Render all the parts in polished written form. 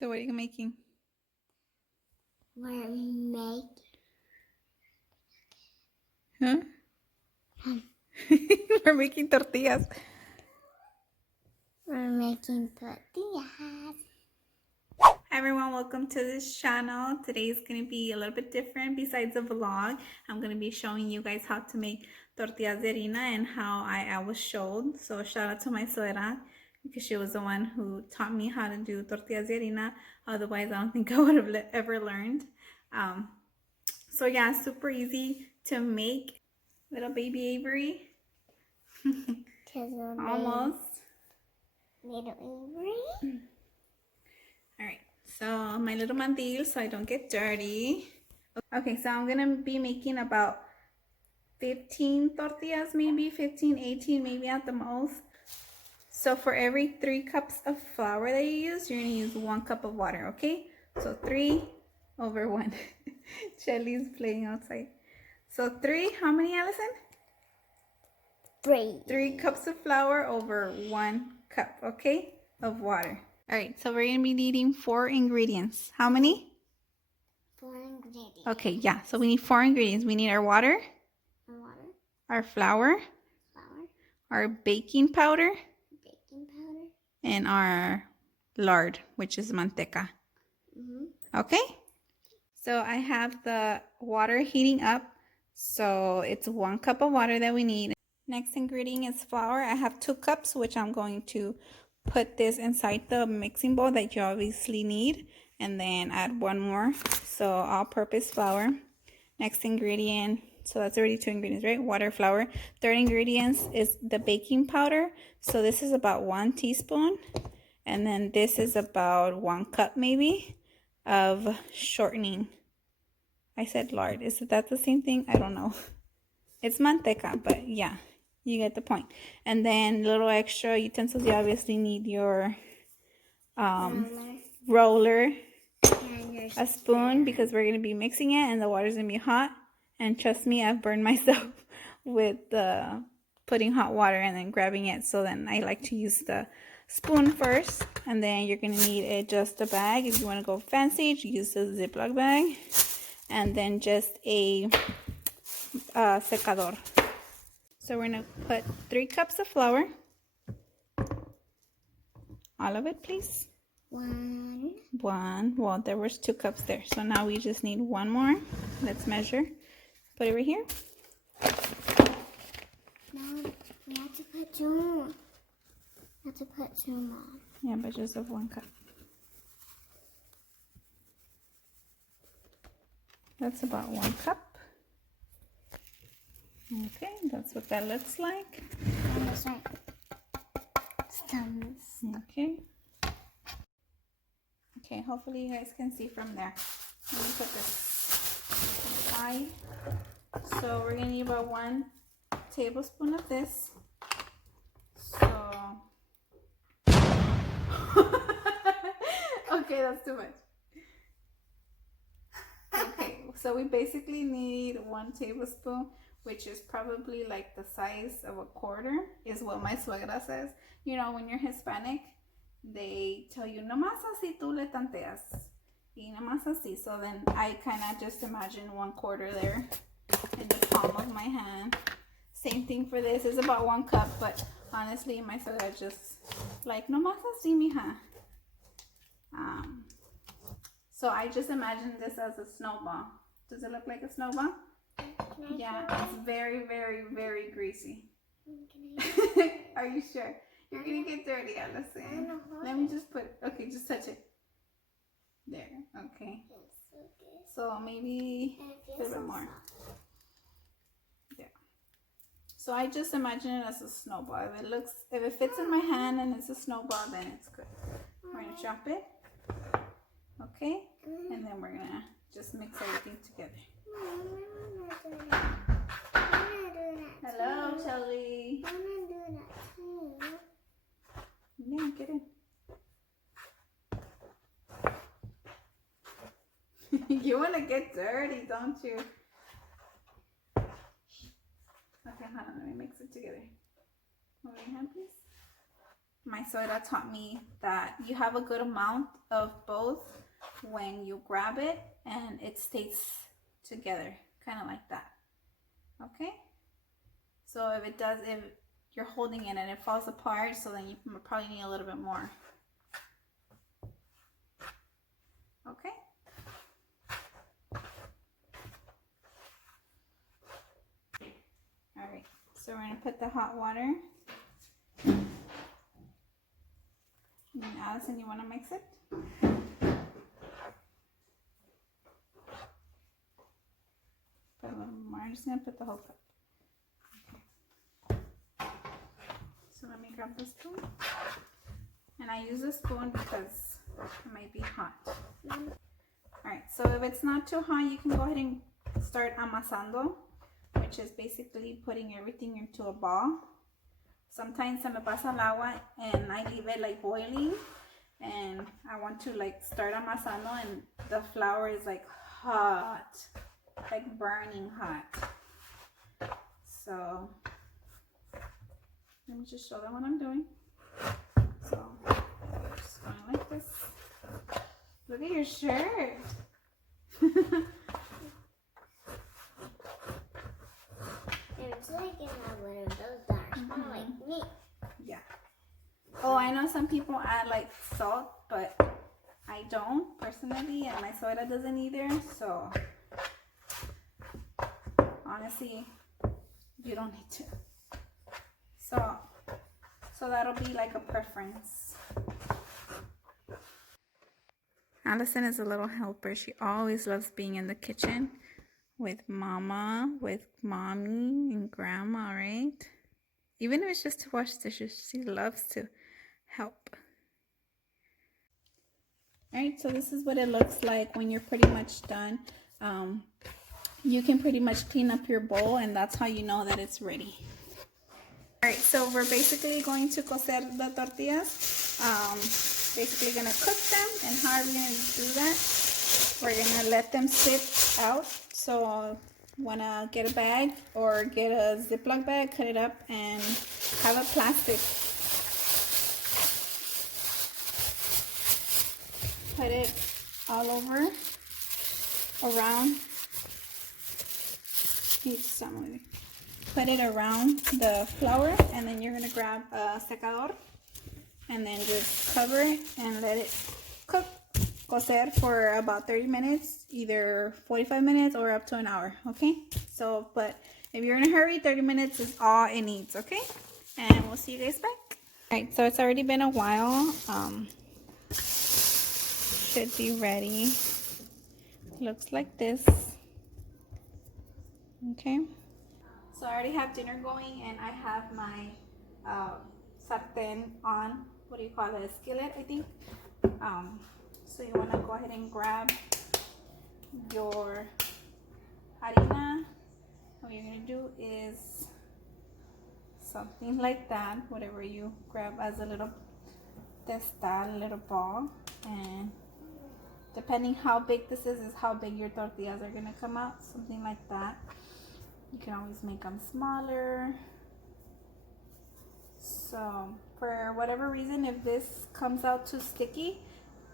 So what are you making? We're making. Huh? We're making tortillas. We're making tortillas. Hi everyone, welcome to this channel. Today is going to be a little bit different. Besides the vlog, I'm going to be showing you guys how to make tortillas de harina and how I was showed. So shout out to my suegra because she was the one who taught me how to do tortillas de harina. Otherwise, I don't think I would have ever learned. So yeah, super easy to make. Little baby Avery. Almost. Little Avery. All right, so my little mandil so I don't get dirty. Okay, so I'm gonna be making about 15 tortillas, maybe 15, 18, maybe at the most. So for every 3 cups of flour that you use, you're gonna use 1 cup of water, okay? So 3 over 1. Shelly's playing outside. So 3, how many, Allison? 3. 3 cups of flour over 1 cup, okay, of water. All right, so we're gonna be needing 4 ingredients. How many? 4 ingredients. Okay, yeah, so we need 4 ingredients. We need our water, our flour, our baking powder, and our lard, which is manteca. Okay? So I have the water heating up. So it's 1 cup of water that we need. Next ingredient is flour. I have 2 cups, which I'm going to put this inside the mixing bowl that you obviously need. And then add 1 more. So all-purpose flour. Next ingredient, so that's already 2 ingredients, right? Water, flour. Third ingredient is the baking powder. So this is about 1 teaspoon. And then this is about 1 cup maybe of shortening. I said lard. Is that the same thing? I don't know. It's manteca, but yeah, you get the point. And then little extra utensils. You obviously need your roller, a spoon, because we're going to be mixing it and the water's going to be hot. And trust me, I've burned myself with putting hot water and then grabbing it. So then I like to use the spoon first. And then you're going to need just a bag. If you want to go fancy, use a Ziploc bag. And then just a secador. So we're going to put 3 cups of flour. All of it, please. 1. Well, there was 2 cups there. So now we just need 1 more. Let's measure. Put it right here. No, we have to put 2. We have to put 2 more. Yeah, but just of 1 cup. That's about 1 cup. Okay, that's what that looks like. Almost like stumps. Okay. Okay, hopefully you guys can see from there. Let me put this aside. So we're gonna need about 1 tablespoon of this. So okay, that's too much. Okay, so we basically need 1 tablespoon, which is probably like the size of a quarter, is what my suegra says. You know, when you're Hispanic, they tell you, nomás así tú le tanteas. Y nomás así. So then I kind of just imagine 1/4 there in the palm of my hand. Same thing for this. It's about 1 cup, but honestly, my suegra just like, nomás así, mija. So I just imagine this as a snowball. Does it look like a snowball? Yeah, it's very, very, very greasy. Are you sure? You're gonna get dirty, Allison. Let me just put, okay, just touch it. There, okay. So maybe a little bit more. Yeah. So I just imagine it as a snowball. If it fits in my hand and it's a snowball, then it's good. We're gonna chop it. Okay, and then we're gonna just mix everything together. Hello, Shelly. Yeah, get in. You wanna get dirty, don't you? Okay, hold on, let me mix it together. Hold your hand, please. my suegra taught me that you have a good amount of both when you grab it and it stays together, kind of like that. Okay, so if you're holding it and it falls apart, so then you probably need a little bit more. Okay. All right, so we're gonna put the hot water. And Allison, you wanna mix it? Put a little more. I'm just gonna put the whole cup. Okay. So let me grab the spoon. And I use a spoon because it might be hot. Alright, so if it's not too hot, you can go ahead and start amasando, which is basically putting everything into a ball. Sometimes se me pasa el agua and I leave it like boiling, and I want to like start amasando and the flour is like hot, like burning hot. So let me just show them what I'm doing. So just going like this. Look at your shirt. It's like in one of those dark, like me. Yeah. Oh, I know some people add like salt, but I don't personally, and my soda doesn't either. So honestly, you don't need to. So that'll be like a preference. Allison is a little helper. She always loves being in the kitchen with mama, with mommy and grandma, right? Even if it's just to wash dishes, she loves to help. All right, so this is what it looks like when you're pretty much done. You can pretty much clean up your bowl, and that's how you know that it's ready. All right, so we're basically going to cocer the tortillas. Basically gonna cook them, and how are we gonna do that? We're gonna let them sit out. So wanna get a bag or get a Ziploc bag, cut it up, and have a plastic. Put it all over, around. Put it around the flour, and then you're gonna grab a secador, and then just cover it and let it cook, cocer for about 30 minutes, either 45 minutes or up to an hour. Okay, so but if you're in a hurry, 30 minutes is all it needs. Okay, and we'll see you guys back. All right, so it's already been a while. Should be ready. Looks like this. Okay, so I already have dinner going, and I have my sartén on. What do you call it? A skillet, I think. So you want to go ahead and grab your harina. What you're gonna do is something like that. Whatever you grab as a little testal, a little ball, and depending how big this is how big your tortillas are gonna come out. Something like that. You can always make them smaller. So for whatever reason, if this comes out too sticky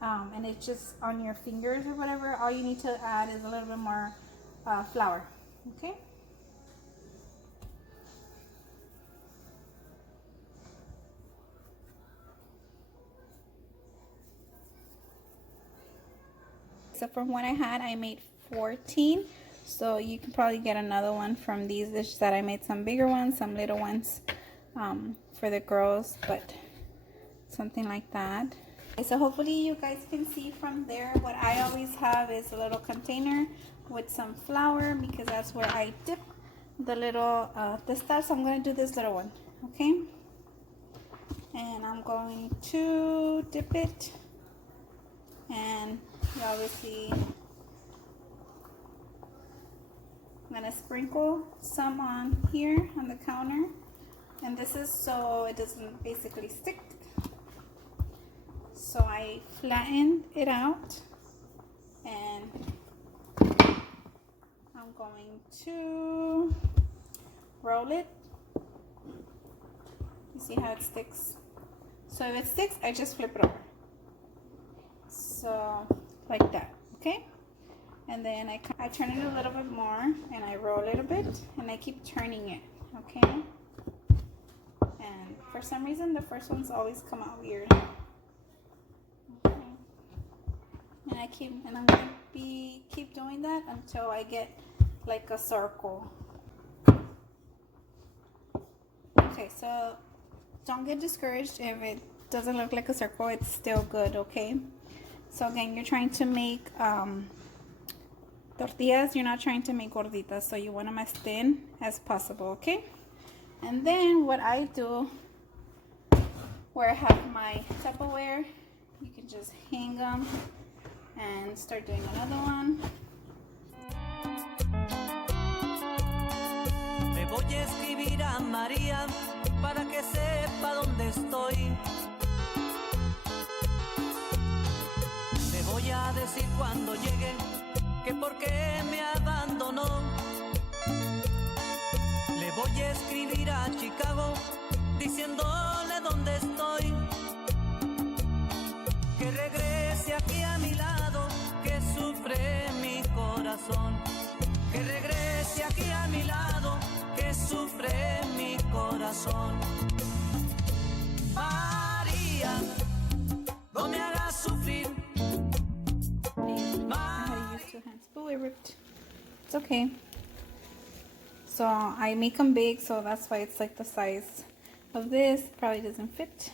and it's just on your fingers or whatever, all you need to add is a little bit more flour. Okay. So from what I had, I made 14. So you can probably get another one from these. It's just that I made some bigger ones, some little ones for the girls, but something like that. Okay, so hopefully you guys can see from there. What I always have is a little container with some flour, because that's where I dip the little testar. So I'm going to do this little one, okay? And I'm going to dip it, and you obviously, I'm going to sprinkle some on here on the counter, and this is so it doesn't basically stick. So I flatten it out, and I'm going to roll it. You see how it sticks? So if it sticks, I just flip it over. So like that, okay? And then I turn it a little bit more and I roll it a bit and I keep turning it, okay? And for some reason the first ones always come out weird. Okay. And I'm gonna keep doing that until I get like a circle. Okay, so don't get discouraged if it doesn't look like a circle, it's still good, okay? So again, you're trying to make tortillas, you're not trying to make gorditas, so you want them as thin as possible, okay? And then what I do, where I have my Tupperware, you can just hang them and start doing another one. Le voy a escribir a María para que sepa dónde estoy. Le voy a decir cuando llegue que por qué me abandonó. Le voy a escribir a Chicago diciéndole dónde estoy. Que regrese aquí a mi lado, que sufre mi corazón. Que regrese aquí a mi lado, que sufre mi corazón. María, no me hagas sufrir. I had to use 2 hands, but we ripped. It's okay. So I make them big, so that's why it's like the size of this. Probably doesn't fit.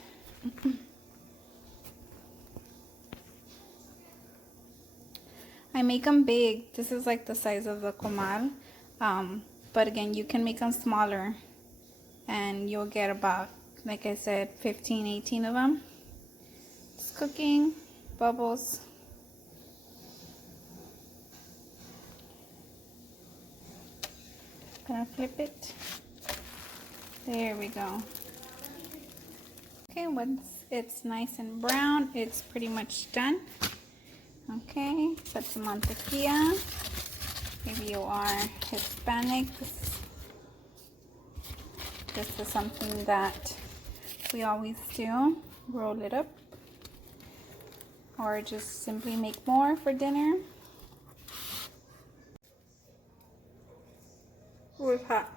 I make them big. This is like the size of the comal. But again, you can make them smaller and you'll get about, like I said, 15, 18 of them. It's cooking, bubbles. Gonna flip it. There we go. Okay, once it's nice and brown, it's pretty much done. Okay, put some mantequilla. If you are Hispanic, this is something that we always do. Roll it up. Or just simply make more for dinner. Oh, it's hot.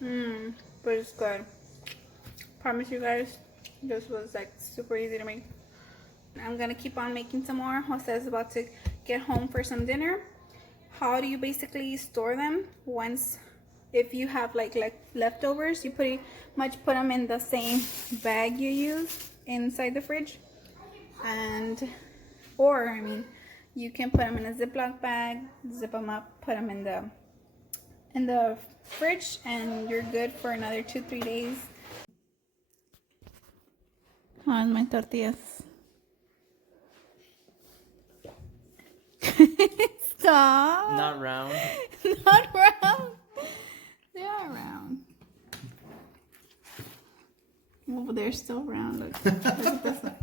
But it's good. Promise you guys, this was like super easy to make. I'm gonna keep on making some more. Jose's about to get home for some dinner. How do you basically store them? Once, if you have like leftovers, you pretty much put them in the same bag you use inside the fridge. And, or I mean, you can put them in a Ziploc bag, zip them up, put them in the fridge, and you're good for another 2-3 days. On my tortillas. Stop. Not round. Not round. They are round. Oh, they're still round. Look at this one.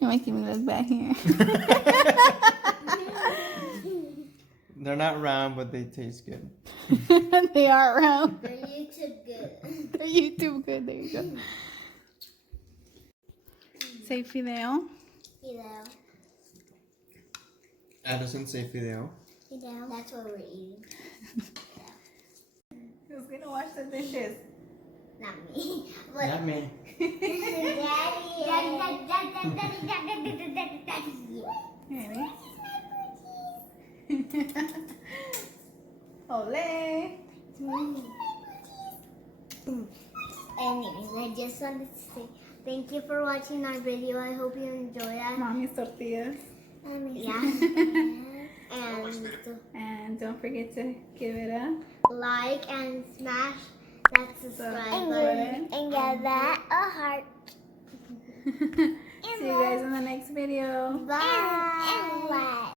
You're making me look bad here. They're not round, but they taste good. They are round. They're YouTube good. They're YouTube good. There you go. Say fideo. Fideo. Addison, say fideo. Fideo. That's what we're eating. Who's gonna wash the dishes? Not me. But Not me. Daddy. Ready? Ole! Anyways, I just wanted to say thank you for watching our video. I hope you enjoyed that. Mommy's tortillas. Yeah. And don't forget to give it a like and smash that subscribe button. and give that a heart. See you guys in the next video. Bye. And like.